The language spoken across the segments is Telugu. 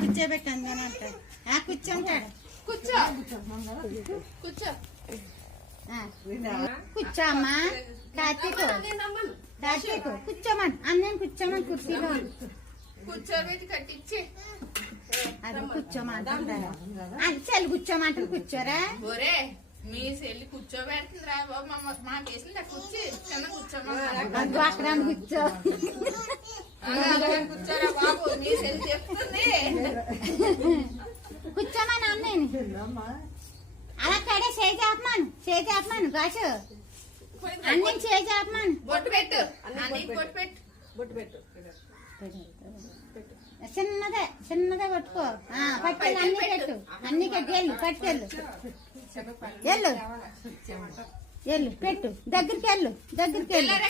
కూర్చోబెట్టాను అంటాడు. కూర్చోంటాడు. కూర్చో కూర్చో కూర్చోమ్మా. కార్తీక్ కూర్చోమని అన్నయ్య కూర్చోమని కుర్చీలో కూర్చోబెట్టి కట్టించి అది కూర్చోమంటారు. చెల్లి కూర్చోమంటారు. కూర్చోరా ఒరే మీ చెల్లి కూర్చోబెడుతుంది రా బాబు. మా కేసులు కూర్చి చిన్న కూర్చోమా. అక్కడ కూర్చో కూర్చోరా బాబు. మీ చెల్లి చెప్తుంది కూర్చోమని అన్నయ్యని. అలా కడే చేయి చేపమాను కాసు అన్నీ చేయి చేపమాను. బొట్టు పెట్టు బొట్టు పెట్టు బొట్టు పెట్టు. చిన్నదే పట్టుకో. పట్టుకెళ్ళి అన్ని పెట్టు. అన్ని కట్టి వెళ్ళు. పట్టుకెళ్ళు వెళ్ళు పెట్టు. దగ్గరికి వెళ్ళు.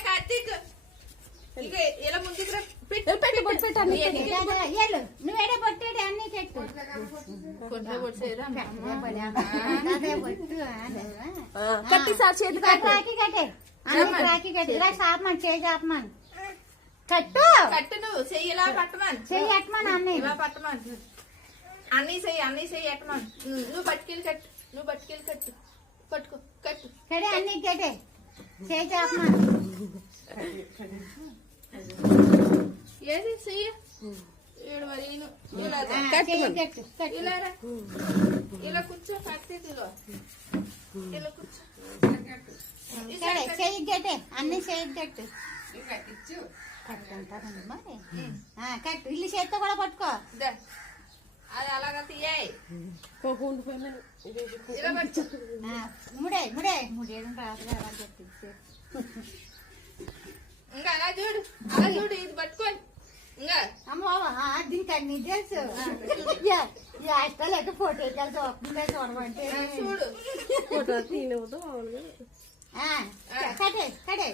కార్తీక్ ఇలా ముందుకు పెట్టి బొట్టు పెట్టు. వెళ్ళు నువ్వేడే పొట్టేడే అన్ని పెట్టు. కట్టి సార్ చేతులు రాఖీ కట్టే. రాఖీ కట్టి చాపమని చేయి చాపమని కట్టు. కట్టు నువ్వు చెయ్యిలా పట్టమని. చెయ్యి ఎట్టమని అన్నీ ఇలా పట్టమని. అన్నీ చెయ్యి ఎట్టమని. నువ్వు పట్టుకెళ్ళి కట్టు. నువ్వు పట్టుకెళ్ళి కట్టు. పట్టుకో కట్టు. కడే అన్ని కట్టే. చేయి చాపమని. ఏది చెయ్యి మరి ఇలా కూర్చో. కట్టిలో ఇలా కూర్చో. చెయ్యి గట్టే. అన్ని చెయ్యి కట్టు. కట్టుంటారండి మరి. కట్టు. ఇల్లు చేత్తో కూడా పట్టుకో. అది అలాగా తీయాయి. ముడేయడం రాదుగా అలా చెప్పి. ఇంకా అలా చూడు ఇది పట్టుకోండి. ఇంకా అమ్మా దీనికి అన్ని తెలుసు. ఇష్టాలు ఫోటో చూస్తుందే చూడమంటే చూడు. ఫోటో తీయలేదు కడే.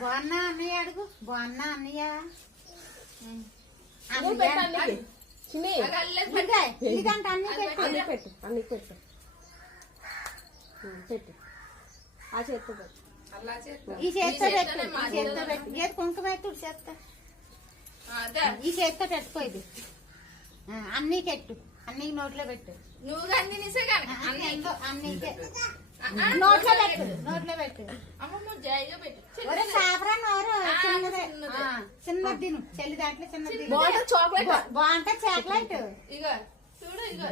బాగున్నా అన్నయ్య అడుగు. బాగున్నా అన్నయ్య. ఇదంటే అన్ని పెట్టు. అన్ని పెట్టు. పెట్టు. ఆ చేత్తో పెట్టు. ఈ చేత్తో పెట్టు. ఏది కుంకుమ పెట్టు. చేత్తో ఈ చేత్తో పెట్టుకో. ఇది అన్నీ పెట్టు. అన్ని నోట్లో పెట్టు. నువ్వు అన్నీకే నోట్లో పెట్టు. సాపరా నోరు చిన్నది తిను. చెల్లి దాంట్లో చిన్నది బాగుంటుంది. చాక్లెట్ ఇగో చూడు. ఇగో